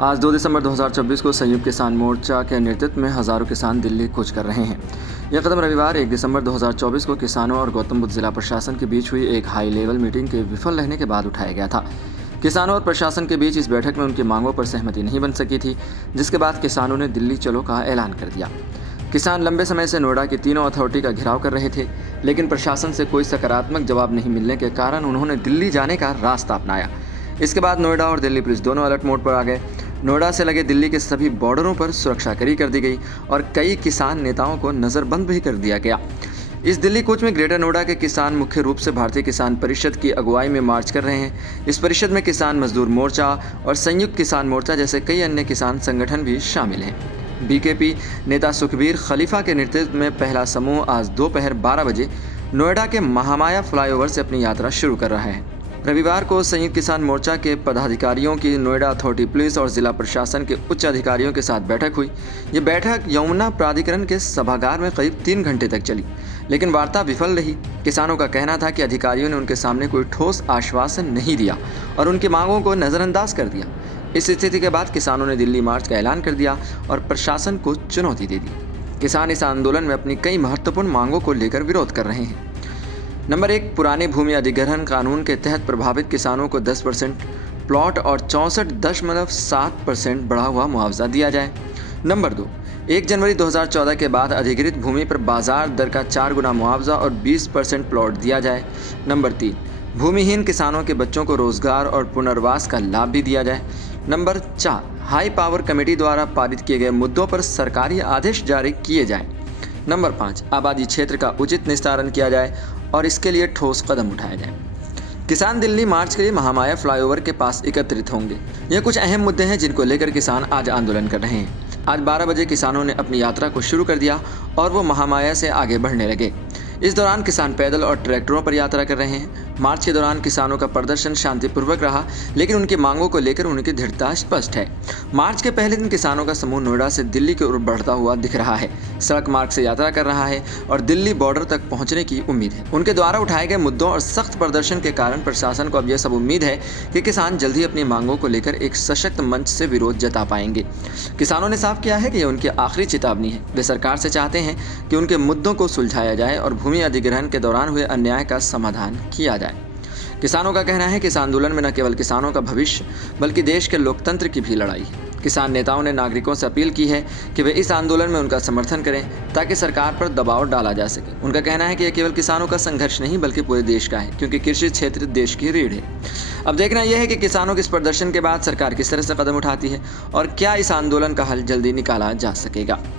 आज 2 दिसंबर 2024 को संयुक्त किसान मोर्चा के नेतृत्व में हज़ारों किसान दिल्ली कूच कर रहे हैं। यह कदम रविवार 1 दिसंबर 2024 को किसानों और गौतम बुद्ध जिला प्रशासन के बीच हुई एक हाई लेवल मीटिंग के विफल रहने के बाद उठाया गया था। किसानों और प्रशासन के बीच इस बैठक में उनकी मांगों पर सहमति नहीं बन सकी थी, जिसके बाद किसानों ने दिल्ली चलो का ऐलान कर दिया। किसान लंबे समय से नोएडा की तीनों अथॉरिटी का घेराव कर रहे थे, लेकिन प्रशासन से कोई सकारात्मक जवाब नहीं मिलने के कारण उन्होंने दिल्ली जाने का रास्ता अपनाया। इसके बाद नोएडा और दिल्ली पुलिस दोनों अलर्ट मोड पर आ गए। नोएडा से लगे दिल्ली के सभी बॉर्डरों पर सुरक्षाकर्मी कर दी गई और कई किसान नेताओं को नज़रबंद भी कर दिया गया। इस दिल्ली कूच में ग्रेटर नोएडा के किसान मुख्य रूप से भारतीय किसान परिषद की अगुवाई में मार्च कर रहे हैं। इस परिषद में किसान मजदूर मोर्चा और संयुक्त किसान मोर्चा जैसे कई अन्य किसान संगठन भी शामिल हैं। बीकेपी नेता सुखबीर खलीफा के नेतृत्व में पहला समूह आज दोपहर 12 बजे नोएडा के महामाया फ्लाईओवर से अपनी यात्रा शुरू कर रहा है। रविवार को संयुक्त किसान मोर्चा के पदाधिकारियों की नोएडा अथॉरिटी पुलिस और जिला प्रशासन के उच्च अधिकारियों के साथ बैठक हुई। ये बैठक यमुना प्राधिकरण के सभागार में करीब 3 घंटे तक चली, लेकिन वार्ता विफल रही। किसानों का कहना था कि अधिकारियों ने उनके सामने कोई ठोस आश्वासन नहीं दिया और उनकी मांगों को नज़रअंदाज कर दिया। इस स्थिति के बाद किसानों ने दिल्ली मार्च का ऐलान कर दिया और प्रशासन को चुनौती दे दी। किसान इस आंदोलन में अपनी कई महत्वपूर्ण मांगों को लेकर विरोध कर रहे हैं। नंबर 1, पुराने भूमि अधिग्रहण कानून के तहत प्रभावित किसानों को 10% प्लॉट और 64.7% बढ़ा हुआ मुआवजा दिया जाए। नंबर 2, 1 जनवरी 2014 के बाद अधिग्रहित भूमि पर बाजार दर का 4 गुना मुआवजा और 20% प्लॉट दिया जाए। नंबर 3, भूमिहीन किसानों के बच्चों को रोजगार और पुनर्वास का लाभ भी दिया जाए। नंबर 4, हाई पावर कमेटी द्वारा पारित किए गए मुद्दों पर सरकारी आदेश जारी किए जाएं। नंबर 5, आबादी क्षेत्र का उचित निस्तारण किया जाए और इसके लिए ठोस कदम उठाए जाएं। किसान दिल्ली मार्च के लिए महामाया फ्लाईओवर के पास एकत्रित होंगे। ये कुछ अहम मुद्दे हैं जिनको लेकर किसान आज आंदोलन कर रहे हैं। आज 12 बजे किसानों ने अपनी यात्रा को शुरू कर दिया और वो महामाया से आगे बढ़ने लगे। इस दौरान किसान पैदल और ट्रैक्टरों पर यात्रा कर रहे हैं। मार्च के दौरान किसानों का प्रदर्शन शांतिपूर्वक रहा, लेकिन उनकी मांगों को लेकर उनकी दृढ़ता स्पष्ट है। मार्च के पहले दिन किसानों का समूह नोएडा से दिल्ली की ओर बढ़ता हुआ दिख रहा है, सड़क मार्ग से यात्रा कर रहा है और दिल्ली बॉर्डर तक पहुंचने की उम्मीद है। उनके द्वारा उठाए गए मुद्दों और सख्त प्रदर्शन के कारण प्रशासन को अब यह सब उम्मीद है कि किसान जल्द ही अपनी मांगों को लेकर एक सशक्त मंच से विरोध जता पाएंगे। किसानों ने साफ किया है कि यह उनकी आखिरी चेतावनी है। वे सरकार से चाहते हैं कि उनके मुद्दों को सुलझाया जाए और भूमि अधिग्रहण के दौरान हुए अन्याय का समाधान किया जाए। किसानों का कहना है कि इस आंदोलन में न केवल किसानों का भविष्य बल्कि देश के लोकतंत्र की भी लड़ाई है। किसान नेताओं ने नागरिकों से अपील की है कि वे इस आंदोलन में उनका समर्थन करें ताकि सरकार पर दबाव डाला जा सके। उनका कहना है कि यह केवल किसानों का संघर्ष नहीं बल्कि पूरे देश का है, क्योंकि कृषि क्षेत्र देश की रीढ़ है। अब देखना यह है कि किसानों के इस प्रदर्शन के बाद सरकार किस तरह से कदम उठाती है और क्या इस आंदोलन का हल जल्दी निकाला जा सकेगा।